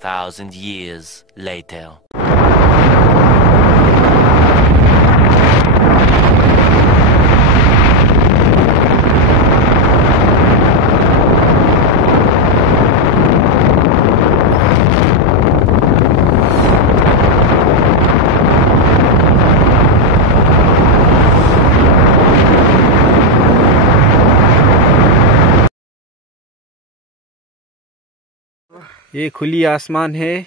2,000 years later. ये खुली आसमान है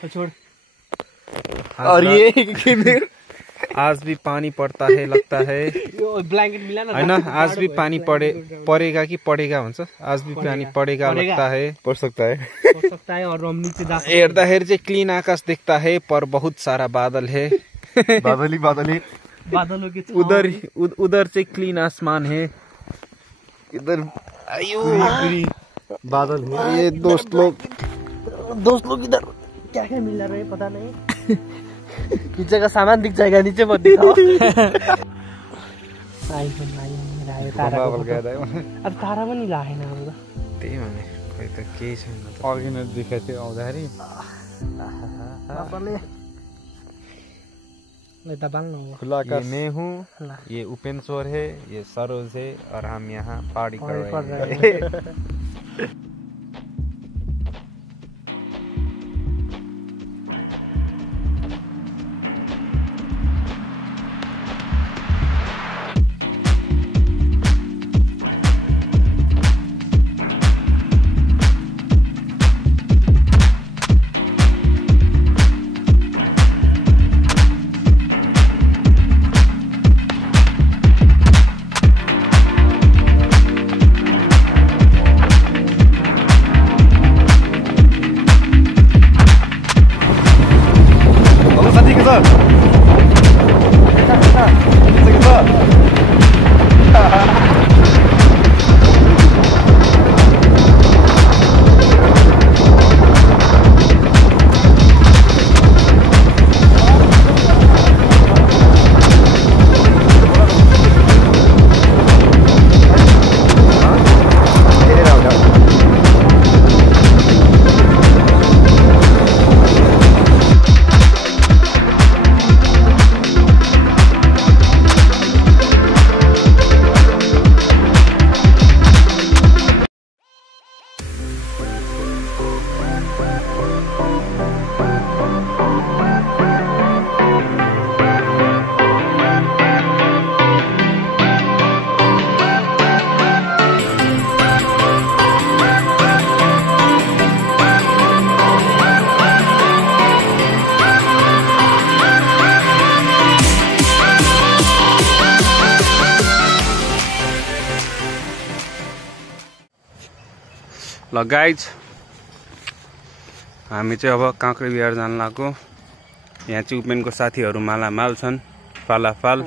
और ये आज भी पानी पड़ता है लगता है ब्लैंकेट मिला ना है ना। आज भी पानी पड़ेगा कि पड़ेगा भन्छ। आज भी पानी पड़ेगा लगता है, पड़ सकता है और हम नीचे जा सकते हैं। हेर्दाखेरि चाहिँ क्लीन आकाश दिखता है पर बहुत सारा बादल है। बादल ही बादलों के उधर चाहिँ क्लीन आसमान है, इधर आयो बादल है। ये दोस्त लोग इधर क्या क्या मिल रहा है पता नहीं। नीचे का सामान दिख जाएगा, नीचे मत दिखाओ। अब तारा पनि लागेन अब त। त्यही भने खै त केही छैन त। अघि नै देखाएको थियो आउँदाखेरि खुला आकाश। मैं हूँ, ये उपेंद्र है, ये सरोज है और हम यहाँ पहाड़ी कर रहे हैं। ल गाइज, हामी चाहिँ अब काँक्रे बिहार जान लाग्यो। यहाँ चाहिँ उपेनको साथीहरू मालामाल छन्, फालाफाल।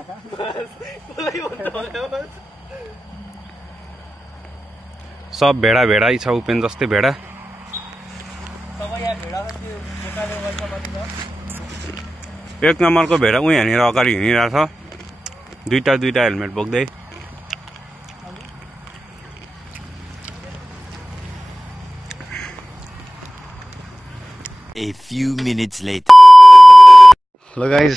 सब भेडा भेडै छ, उपेन जस्तै भेडा। एक नम्बरको भेडा उही यहाँनिर अगाडि हिँडिरहेछ, दुईटा हेलमेट बोक्दै। A few minutes later. ल गाइज,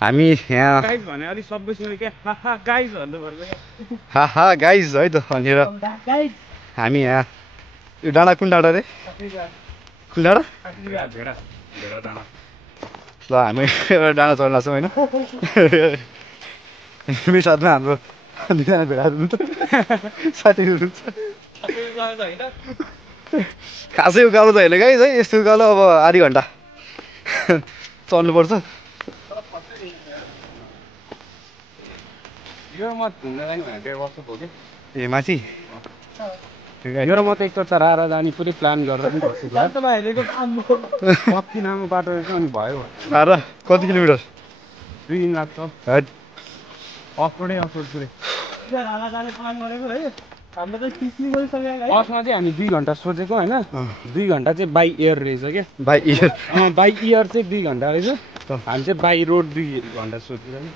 हामी यहाँ गाइज भने अलि सबै सुने के हा गाइज भन्नु पर्छ। हा गाइज है त भनेर हामी यहाँ यो डाँडा कुन डाँडा रे? कुन डाँडा? भेडा डाँडा। ल हामी एउटा डाँडा चढ्न छौँ होइन। मेरो साथमा हाम्रो दुईजना भेडाहरू हुनुहुन्छ, साथीहरू हुनुहुन्छ। खासै उकालो त होइन गाइज है, यस्तो उकालो अब आधी घन्टा चल्नुपर्छ। ए माथि यो म त एकचोटि चढाएर जाने पुरै प्लान गरेर पनि कति लामो बाटो रहेछ अनि भयो। कति किलोमिटर? 2 दिन लाग्छ। अफरोडै अफरोड पुरै। बसमा चाहिँ हामी 2 घन्टा सोचेको होइन, 2 घन्टा चाहिँ बाई एयर रहेछ क्या। बाई एयर चाहिँ 2 घन्टा रहेछ, हामी चाहिँ बाई रोड 2 घन्टा सोचेर नि।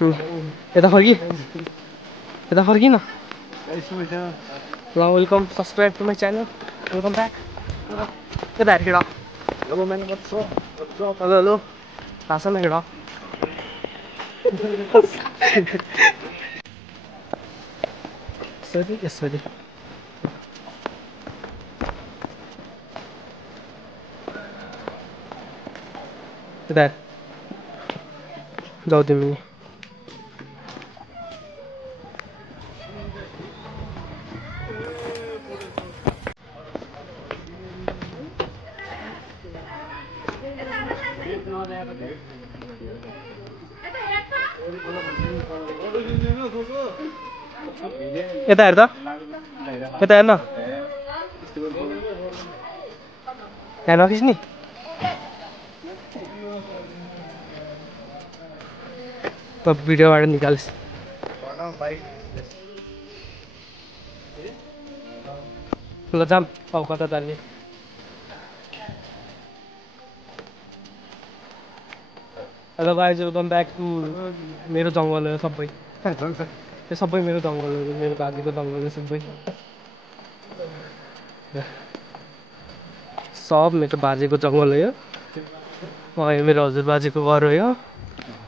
यता फर्किन ल welcome subscribe to my channel welcome back यता हेर केटा हेलो थाहा छैन केटा यसरी यता जाऊ तिमी यता हेर त यता हेर्न यहाँ नखिच्ने त भिडियोबाट निकालिस् ल जाम अब कता जाने hello guys welcome back to मेरो जङ्गल हो सबै यो सबै मेरो जङ्गल हो मेरो बाजेको जङ्गल हो सबै सब मेरो बाजेको जङ्गल हो यो मेरो हजुरबाजेको घर हो यो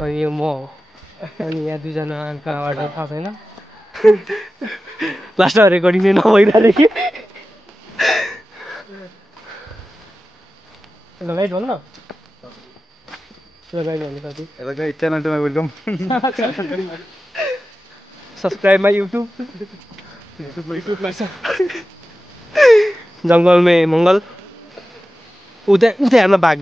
अनि यो म हो अनि यहाँ दुईजना कहाँबाट थाहा छैन लास्टमा रेकर्डिङ नै नभइरहेको कि गाइड भन न channel to my welcome. Subscribe my YouTube. जंगल में मंगल उधर हेर्न बाघ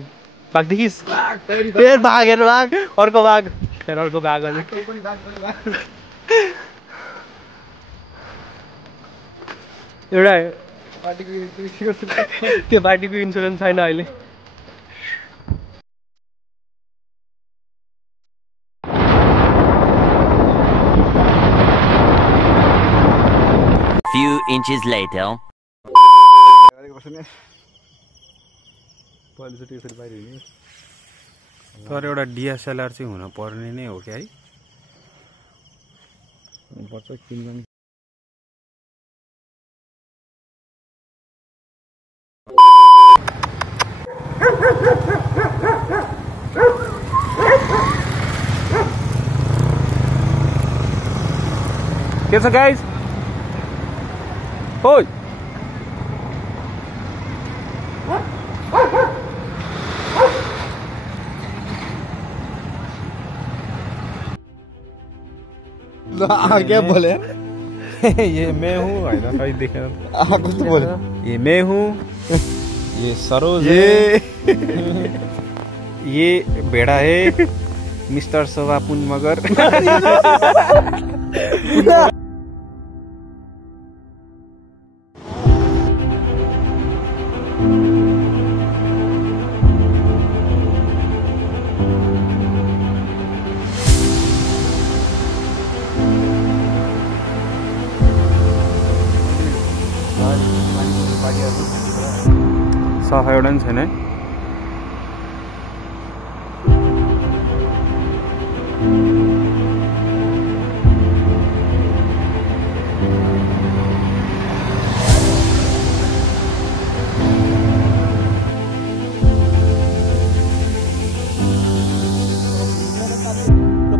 देखिस् फेरि बाघ हेर्नु बाघ अर्को बाघ फेरि अर्को बाघ अनि एउटा त्यो पार्टीको इन्सुरेन्स छैन अहिले Few inches later. तर एउटा DSLR चाहिँ हुन पर्ने नै हो कि है पर्छ किन्न के छ गाइस ओइ क्या बोले ये मैं हूँ है ना कहीं देखे कुछ तो बोले ये मैं हूँ ये सरोज ये भेड़ा है मिस्टर सवापुन मगर सफा एउटा पनि छैन है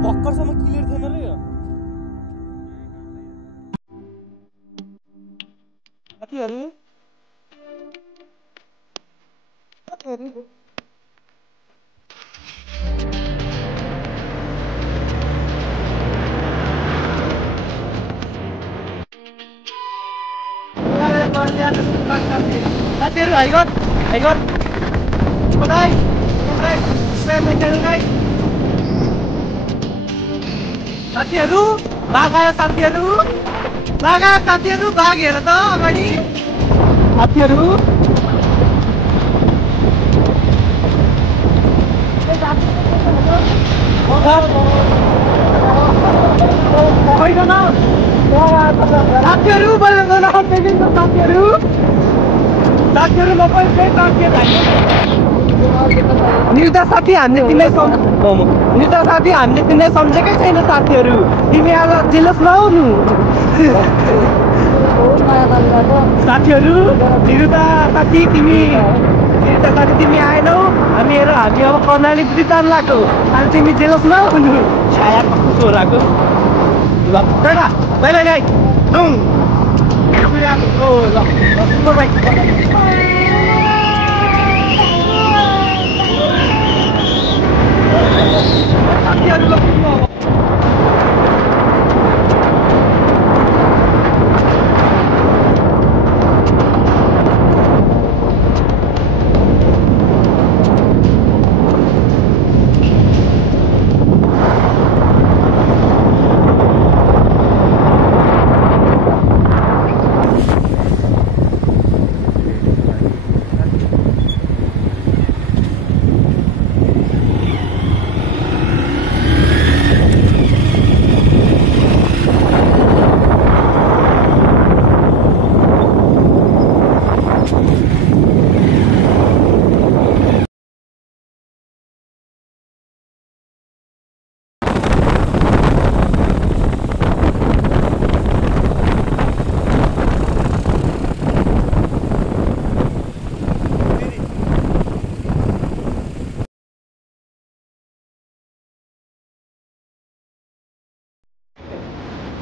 भक्करसम्म क्लियर थिएन र यो साथीहरु Hang on. Patay. Spam meter guys. साथीहरु बाघ आयो साथीहरु बाघ हेर त अगाडि साथीहरु साथीहरु बल्ल साथीहरु म पनि निर्दा साथी हामीले तिमीलाई सम्झेकै छैन साथीहरू तिमी आज जेलस नहुनु साथीहरू निर्दा साथी तिमी आएनौ हामी अब कर्णाली बुद्धि तान लाग्यो अनि तिमी जेलस नहुनु छाया कस्तो छोराको ल टाटा बाई बाई गाई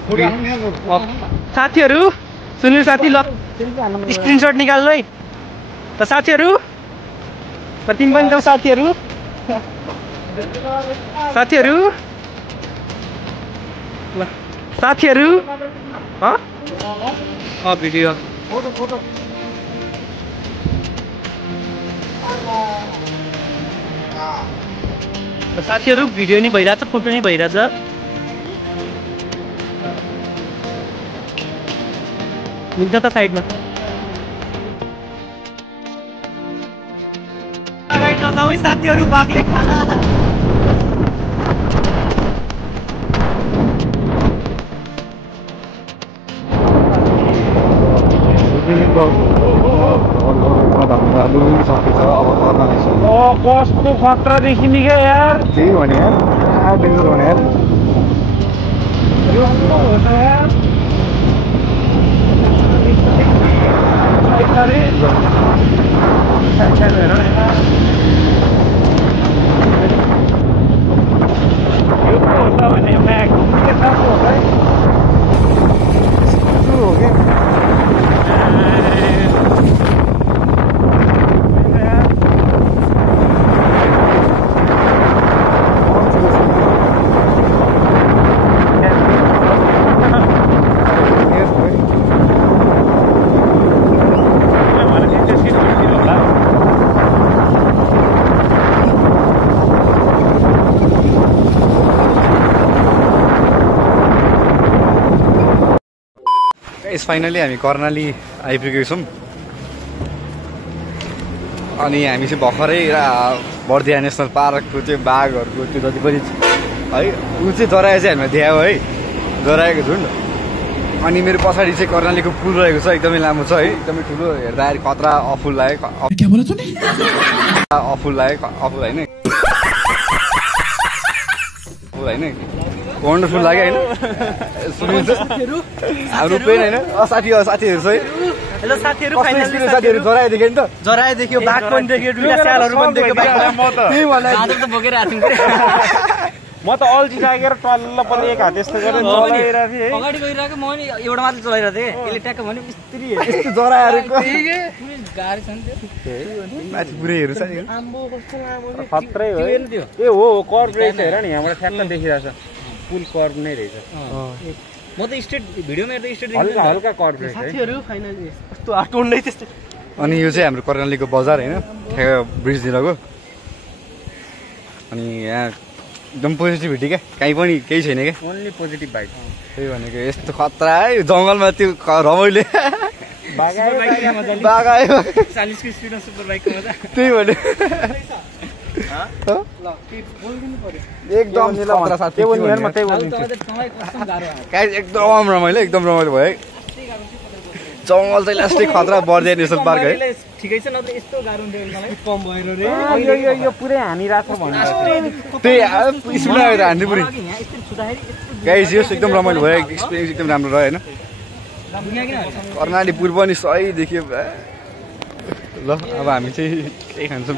साथीहरू सुनिल साथी ल स्क्रिनशट निकाल्नु है त साथीहरू तिमी पनि जाऊ साथीहरू ल साथीहरू भिडियो साथीहरू भिडियो नि भइरहेछ फोटो नि भइरहेछ मिल्छ त साइडमा साथीहरू बाक्ले कस्तो खतरा देखिने क्या यार त्यही भने यार डेन्जर भने यार फाइनली हामी कर्णाली आइपुगेको छौँ अनि हामी चाहिँ भर्खरै बर्दिया नेसनल पार्कको चाहिँ बाघहरूको त्यो जति पनि है ऊ चाहिँ जरायो चाहिँ हामीलाई देखायो है जराएको झुन्ड अनि मेरो पछाडि चाहिँ कर्णालीको पुल रहेको छ एकदमै लामो छ है एकदमै ठुलो हेर्दाखेरि खतरा अफुल लाग्यो होइन वन्डरफुल लाग्यो होइन सुनिन्छ हाम्रो पेन होइन साथीहरू चाहिँ हेलो साथीहरू साथीहरू जराएदेखि नि त जराएदेखि बाघ पनि देख्यो दुईटा स्यालहरू पनि देख्यो म त अल्छी लागेर टल्ल पनि एक हात यस्तो गरेर चलाइरहेको थिएँ अगाडि गइरहेको म नि एउटा मात्र चलाइरहेको थिएँ यसले ट्याक्क भन्यो मिस्त्री यस्तो जराएको गाडी छ नि त्यो माथि पुरैहरू छ नि आम्बो कस्तो लामो खत्रै हो ए हो कर्भ रहेछ हेर नि यहाँबाट ठ्याक्क देखिरहेछ पुल कर्भ नै रहेछ म त स्ट्रेट भिडियोमा हेर्दा स्ट्रेट हल्का हल्का कर्भ रहेछ साथीहरू फाइनली कस्तो आटोन्दै त्यस्तो अनि यो चाहिँ हाम्रो कर्णालीको बजार होइन ठ्याक्क ब्रिजतिरको अनि यहाँ एकदम पोजिटिभिटी क्या कहीँ पनि केही छैन क्या ओन्ली पोजिटिभ भाइब त्यही भनेको यस्तो खतरा है जङ्गलमा त्यो रमाइलो बाघ आयो 40 को स्पिडमा सुपर बाइकको मजा त्यही भने एकदम खतरा साथी एकदम रमाइलो भयो जङ्गल चाहिँ लास्टै खतरा बर्दिया नेसनल पार्क है ठिकै छ नत्र यस्तो गाह्रो हुन्थ्यो मलाई कम भएर रे यो पुरै हानिरहेको छ भन्नु त्यही स्पिड आएर हान्ने पुरै यहाँ यस्तो छुँदाखेरि यस्तो गाइस यो एकदम रमाइलो भयो एक्सपिरियन्स एकदम राम्रो रह्यो होइन कर्णाली पुल पनि सही देखियो ल अब हामी चाहिँ के खान्छौँ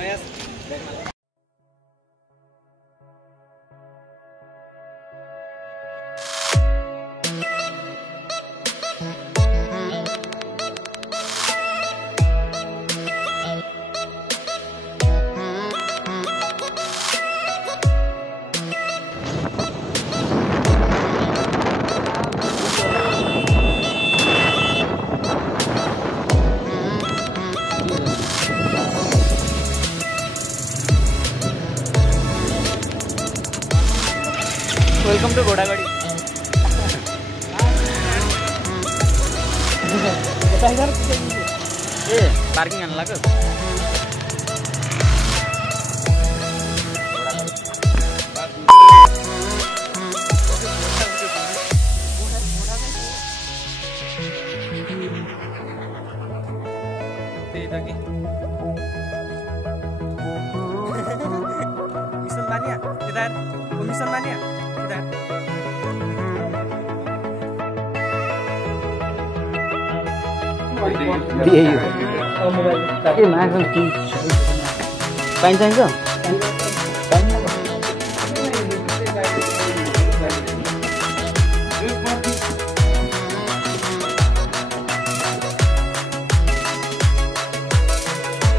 वेलकम टु घोडागाडी ए पार्किङ हाल्नु लाग्यो त्यही त कि मिसन मानिया केदार मिसन मानिया केदार पानी चाहिन्छ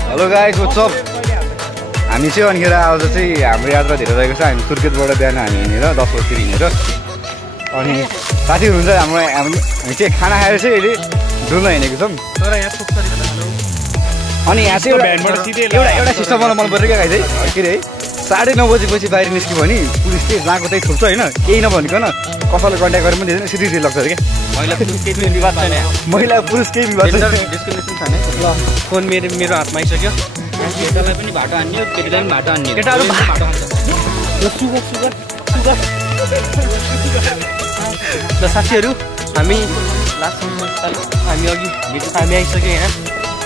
हेलो गाइस व्हाट्स अप हामी चाहिँ अनिखेर आज चाहिँ हाम्रो यात्रा धेरै रहेको छ हामी सुर्खेतबाट बिहान हामी हिँडेर 10 बजीतिर हिँडेर अनि साथीहरू हुन्छ हामी चाहिँ खाना खाएर चाहिँ अहिले डुल्न हिँडेको छौँ अनि यहाँ चाहिँ एउटा सिस्टम मलाई मन पऱ्यो क्या गाई चाहिँ के अरे है 9:30 बजीपछि बाहिर निस्क्यो भने पुलिस चाहिँ जहाँको त्यही थुप्छ होइन केही नभनिकन कसैलाई कन्ट्याक्ट गरेर पनि दिँदैन सिधै लाग्छ अरे क्या महिला पुरुष केही विवाद छैन डिस्क्रिमिनेसन छैन ल फोन मेरो हातमा आइसक्यो केटालाई पनि भाटो हान्यो केटीलाई पनि भाटो हान्यो केटाहरू भाटो हान्छ ल साथीहरू हामी हामी अघि हामी आइसक्यो यहाँ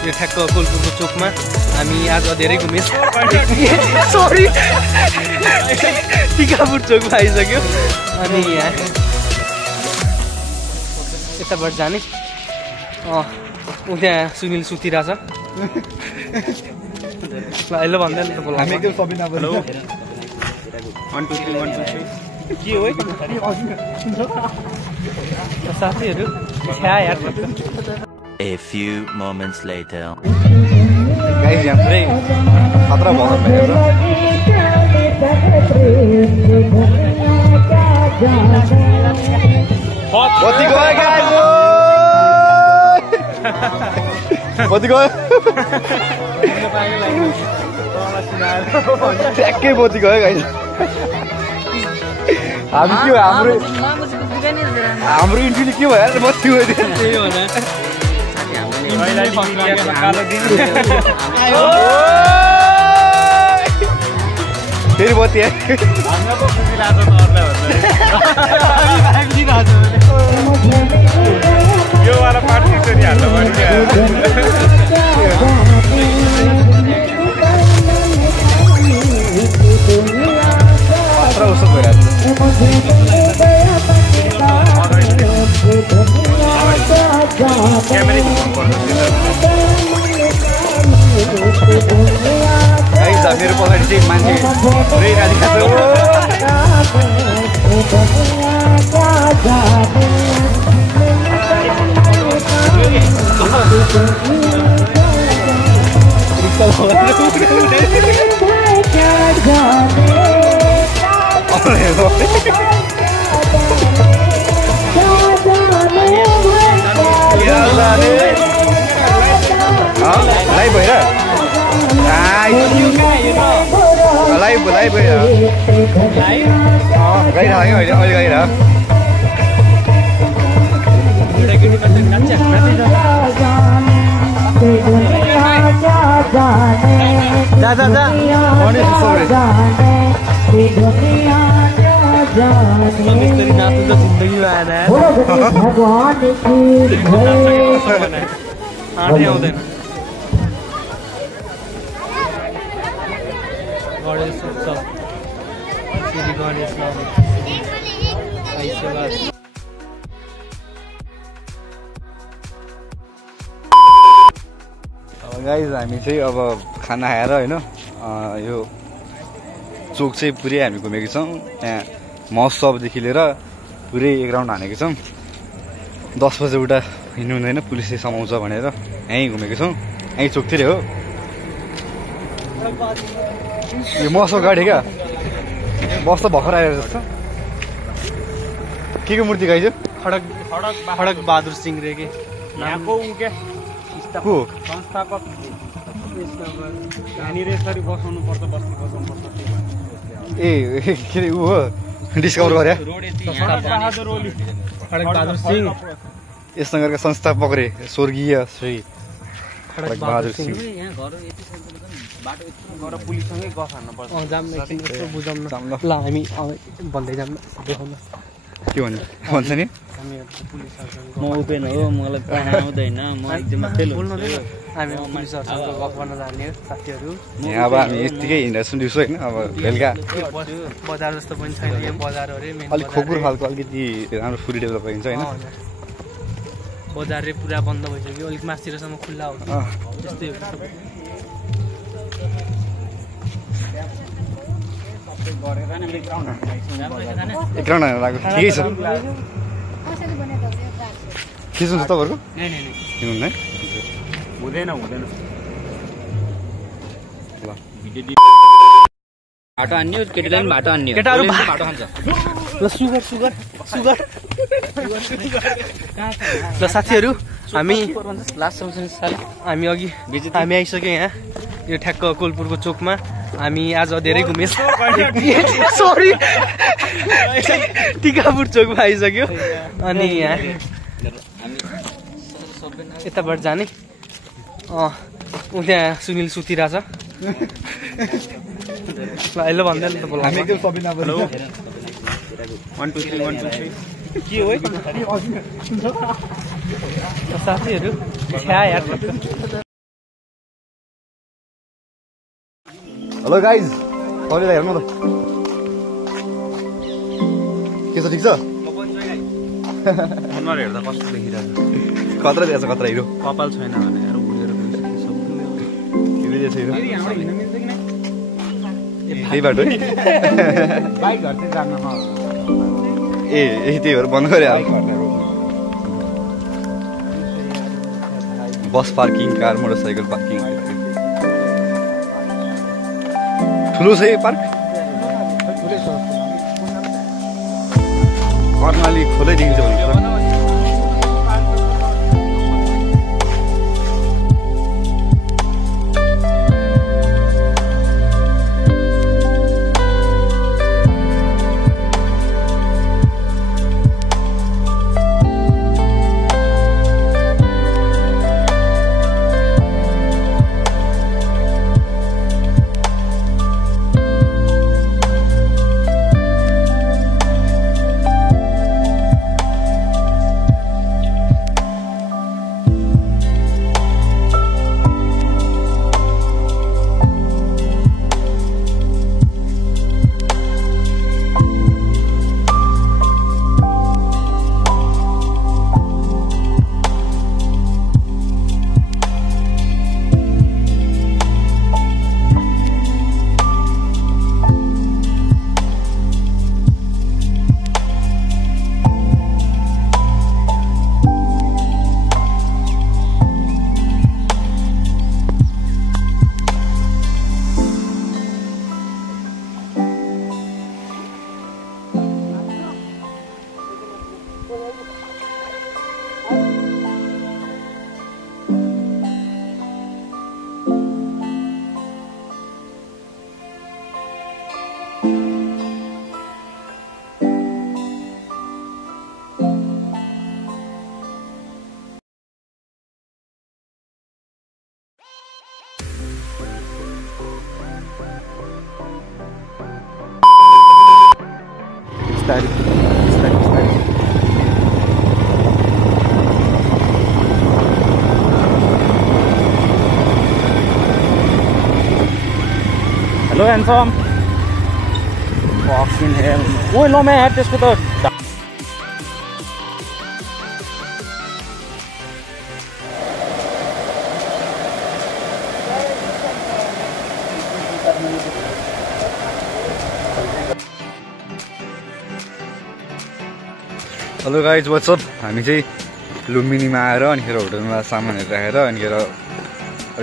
यो ठ्याक्क कोलपुरको चोकमा हामी आज धेरै घुम्यौँ सरी टिकापुर चोकमा आइसक्यो अनि यहाँ यताबाट जाने त्यहाँ सुनिल सुतिरहेछ ल हेलो भन्दैन त बोला हामी एकदम सबै नबोल 1 2 3 1 2 3 के हो साथीहरू छ्या यार A few moments later. Guys यहाँ पुरै खतरा भएको भएर बत्ती गयो गाइस बत्ती गयो ट्याक्कै बत्ती गयो गाइस हामी के हो हाम्रो इन्ट्री के भयो बत्ती गयो त्यही हो न फेरि बत्ती यो वाला पार्ट त्यसरी हाल्नु पर्यो मात्र उसो मेरो पछाडि चाहिँ मान्छे पुरै राजी खान्छ लाइभ भएर लाइभ भएर गइरह्यो अहिले गइरह जिंदगी में आना है आँटै आउँदैन गणेश उत्सव श्री गणेश गाइज हामी चाहिँ अब खाना खाएर होइन यो चोक चाहिँ पुरै हामी घुमेको छौँ। त्यहाँ महोत्सवदेखि लिएर पुरै एक राउन्ड हानेको छौँ। 10 बजे उता हिँड्नु हुँदैन, पुलिसले समाउँछ भनेर यहीँ घुमेको छौँ। यहीँ चोकतिर हो यो महोत्सव गाडी क्या। बस त भर्खर आएर जस्तो के को मूर्ति गाइज? खडक बहादुर सिंह रे के यहाँको उनके को संस्थापक यहाँनिर यसरी बसाउनु पर्छ, बस्नु पर्छ। ए के अरे ऊ हो डिस्कभर गरे बहादुर ओली खडक बहादुर सिंह यस नगरका संस्थापक रे स्वर्गीय श्री खडक बहादुर सिंह पुलिससँगै गफ हान्नु पर्छ। जाम एकछिन यसो बुझाउँ न ल हामी भन्दै जाऊँ देखाउन के भन्छ नि म उपेन हो, मलाई पढाउन आउँदैन, म एकदम फेल हुन्छु। हामी पुलिसहरूसँग गफ गर्न जाने साथीहरू। यहाँ अब हामी यतिकै हिँड्दैछौँ दिउँसो होइन। अब बेलुका बजार जस्तो पनि छैन यो बजार अरे मेन अलिक खोकुर खालको अलिकति राम्रो फुडी डेभलप गरिन्छ होइन। बजार रे पुरा बन्द भइसक्यो, अलिक मास्तिरसम्म खुल्ला हो त्यस्तै हो। एक राउन्ड लाग्यो ठिकै छ। खिच्नु छ तपाईँहरूको हिँड्नु हुँदैन ल बाटो हान्यो, केटीलाई पनि बाटो हान्यो, केटाहरू बाटो खान्छ। ल सुगर ल साथीहरू हामी लास्ट साल हामी अघि हामी आइसक्यौँ यहाँ यो ठ्याक्क कोलपुरको चोकमा। हामी आज धेरै घुमे सरी टिकापुर चोकमा आइसक्यो। अनि यहाँ यताबाट जाने ऊ त्यहाँ सुनिल सुतिरहेछ। ल अहिले भन्दैन त बोला हामी एकदम सबै नबोल्नु 1 2 3 1 2 3 के हो साथीहरू छ्या यार। हेलो गाइज तपाईँलाई हेर्नु त के छ ठिक छ? अनुहार हेर्दा कस्तो देखिरहेको छ। खतरा दिएछ खतरा हिरो कपाल छैन भनेर उडेर गइसक्यो हिरो दिएछ हिरो यहाँ हिँड्न मिल्छ कि नै? त्यही बाटो है बाइक घर चाहिँ जान्न ए त्यही भएर बन्द गरे बस पार्किङ, कार मोटरसाइकल पार्किङ ठुलो छ यो पार्क। कर्णाली खोलै देखिन्छ भन्नु ह्यान्डसम फक्सिङ हेल ओइ लम्या यार त्यसको त हेलो गाइज वाट्सअप हामी चाहिँ लुम्बिनीमा आएर अनिखेर होटलमा सामानहरू राखेर अनिखेर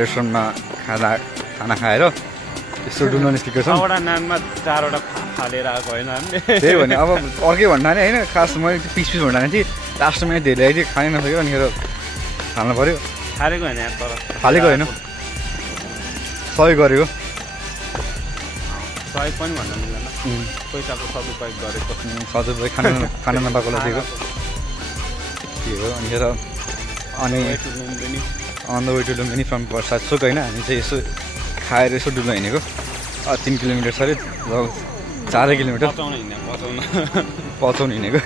रेस्टुरेन्टमा खाना खाएर यसो डुल्न निस्केको छ। 6वटा नानमा 4वटा फालेर आएको होइन हामीले त्यही भने अब अर्कै भन्दा नि होइन खास मैले पिस भन्दा थिएँ लास्टमा धेरै चाहिँ खानै नसकेर अनिखेर खानु पऱ्यो। फालेको होइन यार तर फालेको होइन सहयोग गरेको सहयोग पनि भन्न मिल्दैन पैसाको सदुपयोग गरेको सधैँ खाना नपाएकोलाई दिएको के हो अनिखेर अनि on the way to Lumbini from Prasad Chowk होइन हामी चाहिँ यसो खाएर यसो डुल्न हिँडेको 3 किलोमिटर छ अरे 4 किलोमिटर पचाउन हिँडेको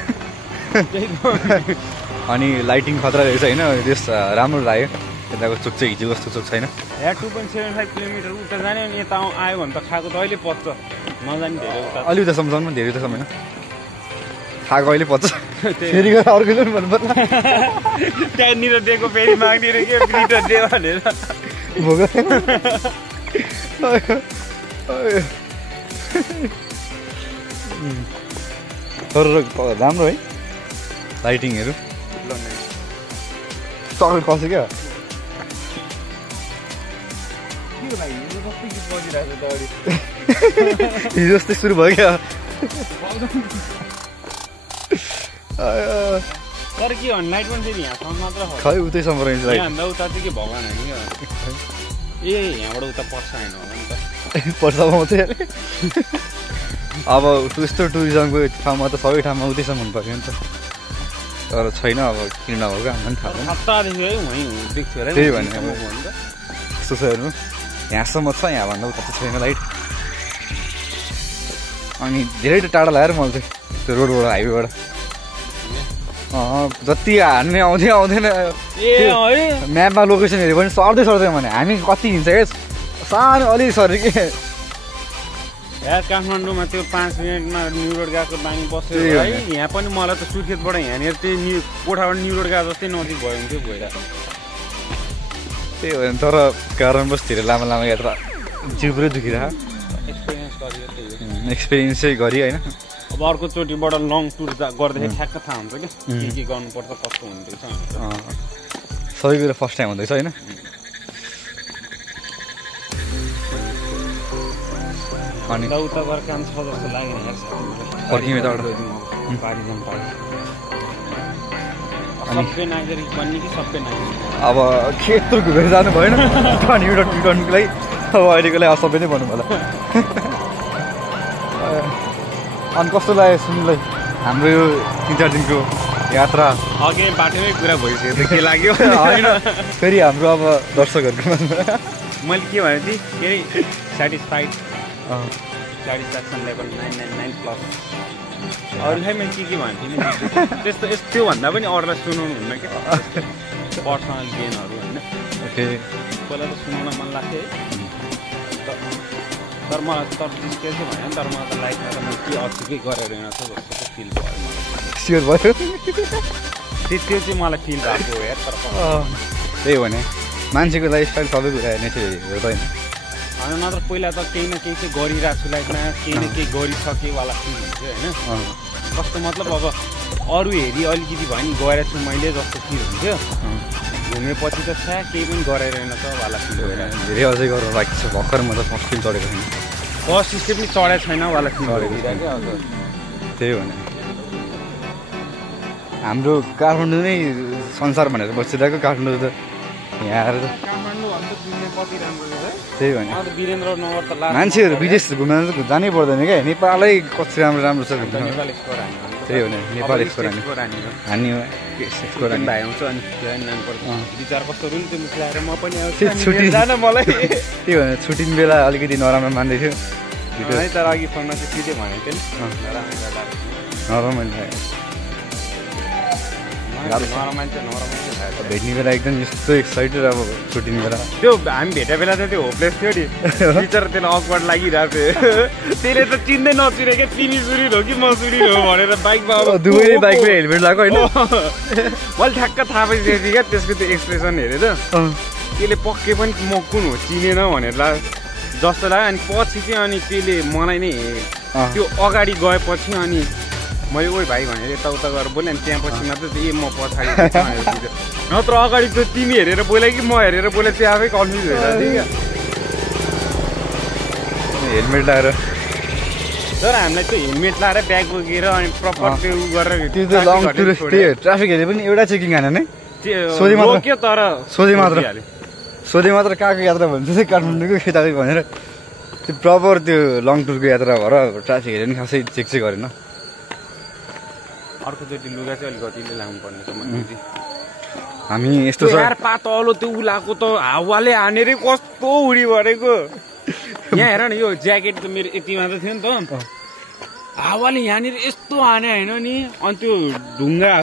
अनि लाइटिङ खतरा रहेछ होइन त्यस राम्रो लाग्यो यताको चोक चाहिँ हिजो जस्तो चोक छैन यहाँ 2.75 किलोमिटर उता जाने अनि यता आयो भने त खाएको त अहिले पच्छ नजाने धेरै उता अलि उता सम्झाउनु धेरै त सम्झाउनु खाएको अहिले पच्छ फेरि गएर अर्को ल्याउनु भन्नु पर्ला त्यहाँनिर दिएको फेरि माग्ने रे के लिटर दे भनेर भोग तर राम्रो है लाइटिङहरू चक्लेट खस्यो क्या हिजो जस्तै सुरु भयो क्या तर के भन्नु लाइट पनि फेरि यहाँसम्म मात्र खै उतैसम्म रहेछ यहाँभन्दा उता चाहिँ के भगवान् होइन क्या ए यहाँबाट उता पर्छ होइन होला नि त पर्छमा मात्रै अब त्यस्तो टुरिज्मको ठाउँमा त सबै ठाउँमा उतैसम्म हुनु पऱ्यो नि त तर छैन अब किन नभएको हाम्रो पनि थाहा छैन खतरादेखि है वहीँ देख्थ्यो होला त्यही भने यस्तो छ हेर्नु यहाँसम्म छ यहाँभन्दा उता चाहिँ छैन लाइट अनि धेरै टाढा लगाएर मैले चाहिँ त्यो रोडबाट हाइवेबाट जति हान्ने आउँदैन म्यापमा लोकेसन हेऱ्यो भने सर्दै सर्दैन भने हामी कति हिँड्छ क्या सानो अलिक सरी के यहाँ काठमाडौँमा त्यो 5 मिनटमा न्यु रोड गएको बानी बस्यो है यहाँ पनि मलाई त सुर्खेतबाट यहाँनिर त्यही कोठाबाट न्यु रोड गएको जस्तै नजिक भयो हुन्थ्यो भइरहेको त्यही हो तर कारणवश धेरै लामो लामो यात्रा जिउ पुरै दुखिरहेको एक्सपिरियन्स चाहिँ गरी होइन अब अर्कोचोटिबाट लङ टुर गर्दाखेरि ठ्याक्क थाहा हुन्छ क्या के गर्नुपर्छ कस्तो हुँदैछ सबै कुरो फर्स्ट टाइम हुँदैछ होइन अनि उता गएर काम छ जस्तो लाग्यो फर्किँदै सबै नागरिक बन्ने कि सबै नागरिक अब खेत्र घुमेर जानु भएन युटर्नको लागि अब अहिलेको लागि असबै नै भन्नु होला अनि कस्तो लाग्यो सुन्नुलाई हाम्रो यो 3-4 दिनको यात्रा अघि बाटोमै कुरा भइसक्यो के लाग्यो होइन फेरि हाम्रो अब दर्शकहरूको मैले के भने थिएँ के अरे सेटिस्फाइड सेटिस्फ्याक्सन लेभल 999+ अरू खै मैले के भन्थेँ नि त्यस्तो त्योभन्दा पनि अरूलाई सुनाउनु हुन्न क्या पर्सनल गेनहरू होइन ओके पहिला त सुनाउन मन लाग्थ्यो है तर मलाई तर जिस्के चाहिँ भएन तर मलाई त लाइफमा त मैले के अचुकै गरेर रहेनछ जस्तो चाहिँ फिल भयो मलाई स्योर भयो त्यो चाहिँ मलाई फिल भएको हो यार तर त्यही भने मान्छेको लाइफस्टाइल सबै कुरा हेर्ने चाहिँ हो त होइन होइन नत्र पहिला त केही न केही चाहिँ गरिरहेको छु लाइफमा केही न केही गरिसकेवाला फिल हुन्छ होइन कस्तो मतलब अब अरू हेरी अलिकति भयो नि गएर छु मैले जस्तो फिल हुन्थ्यो घुमेपछि त छ्या केही पनि गरेर रहेनछ वाला फिल भइरहेको धेरै अझै गरेर बाँकी छ भर्खर म त फर्स्ट टाइम चढेको छैन फर्स्ट स्टेप पनि चढेको छैन वाला फिल भइरहेको त्यही भने हाम्रो काठमाडौँ नै संसार भनेर बसिरहेको काठमाडौँ त यहाँ आएर त त्यही भने मान्छेहरू विदेश घुम्न जानै पर्दैन क्या नेपालै कति राम्रो राम्रो छ त्यही भने नेपाल एक्सपोर हान्ने हो एक्सपोर आउँछ अनि विचार कस्तो रुल त्यो मिलाएर म पनि छुट्टी जान मलाई त्यही भने छुट्टिने बेला अलिकति नराम्रो मान्दै थियो तर अघि फोनमा चाहिँ सिधै भनेको थियो नि नराम्रो भेट्ने बेला एकदम यस्तो एक्साइटेड अब छुट्टिने बेला त्यो हामी भेटा बेला त त्यो होपलेस थियो नि टिचर त्यसलाई अकवर्ड लागिरहेको थियो त्यसले त चिन्दै नचिने क्या तिमी सुरिल हो कि म सुरिल हो भनेर बाइकमा दुवै बाइकले हेलमेट लगाएको होइन मैले ठ्याक्क थाहा पाइसकेको थिएँ क्या त्यसको त्यो एक्सप्रेसन हेरेर त्यसले पक्कै पनि म कुन हो चिनेन भनेर जस्तो लाग्यो अनि पछि चाहिँ अनि त्यसले मलाई नै त्यो अगाडि गएपछि अनि मैले ओइ भाइ भनेर यताउता गरेर बोलेँ अनि त्यहाँ पछि मात्रै ए म पछाडि नत्र अगाडि त्यो तिमी हेरेर बोले कि म हेरेर बोले त्यो आफै कन्फ्युज भइरहेको थियो क्या हेलमेट लगाएर तर हामीलाई त्यो हेलमेट लगाएर ब्याग बोकेर अनि प्रपर त्यो उ गरेर त्यो त लङ टुर त्यो ट्राफिकहरूले पनि एउटा चेकिङ हाने नै सोधे मात्र तर सोधे मात्र कहाँको यात्रा भन्छ चाहिँ काठमाडौँको खेताको भनेर त्यो प्रपर त्यो लङ टुरको यात्रा भएर ट्राफिकहरूले पनि खासै चेक चाहिँ गरेन अर्कोचोटि लुगा चाहिँ अलिक कतिले लाग्नु पर्ने छ हामी यस्तो छ पातलो त्यो उलाको त हावाले हानेरै कस्तो उडी भरेको यहाँ हेर न यो ज्याकेट त मेरो यति मात्र थियो नि त हावाले यहाँनिर यस्तो हाने होइन नि अनि त्यो ढुङ्गा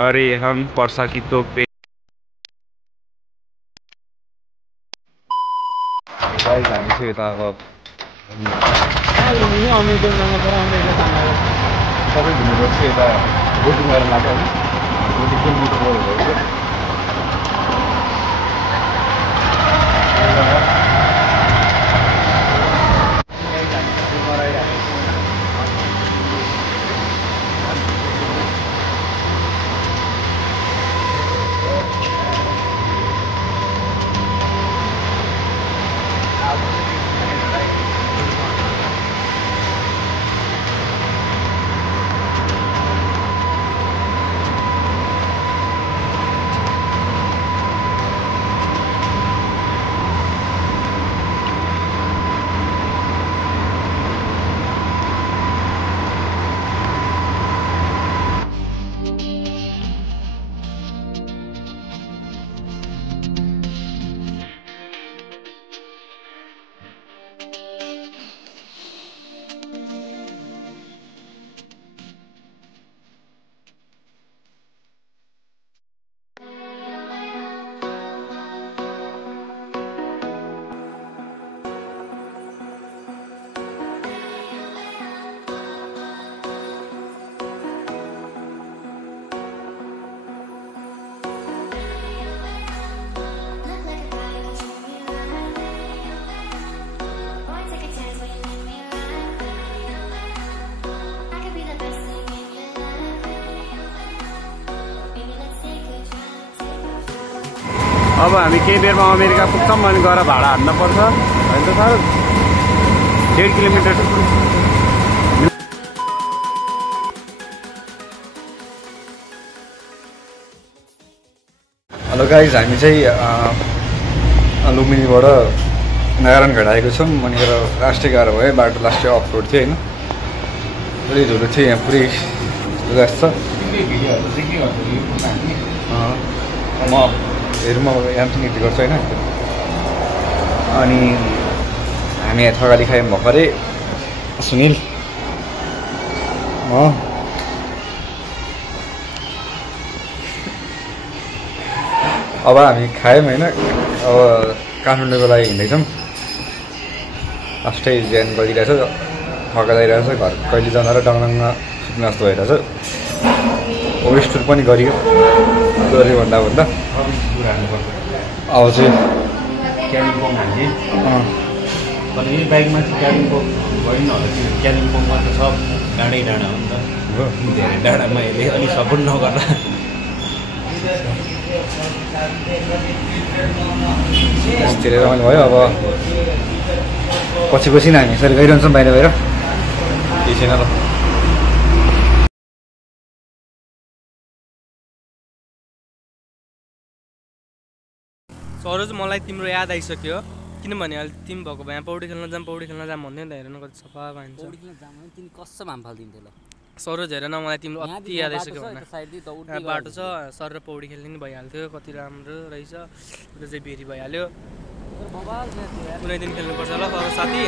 अरे हम पर्सा की तोप पे हामी चाहिँ यता अब सबै घुमेको चाहिँ यता बोटिङ गरेर लाग्यो होइन बोटिङ पनि भएको अब हामी केही बेरमा अमेरिका पुग्छौँ अनि गएर भाडा हान्न पर्छ होइन त सर 1.5 किलोमिटर हेलो गाइज हामी चाहिँ लुम्बिनीबाट नारायणघाट आएको छौँ भनेर लास्टै गाह्रो भयो बाटो लास्टै अफ रोड थियो होइन पुरै धुलो थियो यहाँ पुरै जस्तो म हेरौँ यहाँ पनि यति गर्छु होइन अनि हामी यहाँ थकाली खायौँ भर्खरै सुनिल अब हामी खायौँ होइन अब काठमाडौँको लागि हिँड्दैछौँ लास्टै ज्यान गरिरहेछ थका जाइरहेछ घर कहिले जाँदा र डङडङमा सुत्ने जस्तो भइरहेछ ओभर टुर पनि गऱ्यो भन्दा अब चाहिँ कालिम्पोङ हाल्थेँ तर यही बाइकमा चाहिँ कालिम्पोङ गएन होला किनभने कालिम्पोङमा त सब डाँडै डाँडा हो नि त धेरै डाँडामा हेरेँ अलिक सपोर्ट नगर्दा धेरै रमाइलो भयो अब पछि नै हामी यसरी गइरहन्छौँ बाहिर बाहिर केही छैन ल सरोज मलाई तिम्रो याद आइसक्यो किनभने अहिले तिमी भएको भए यहाँ पौडी खेल्न जाम भन्दै त हेर्न कति सफा पाइन्छ पौडी खेल्न जाम भने तिमी कसम हाम फाल्दिन्थ्यो ल सरोज हेर न मलाई तिम्रो अति याद आइसक्यो भने बाटो छ सर र पौडी खेल्ने नि भइहाल्थ्यो कति राम्रो रहेछ त्यो चाहिँ बेरी भइहाल्यो कुनै दिन खेल्नुपर्छ ल अब साथी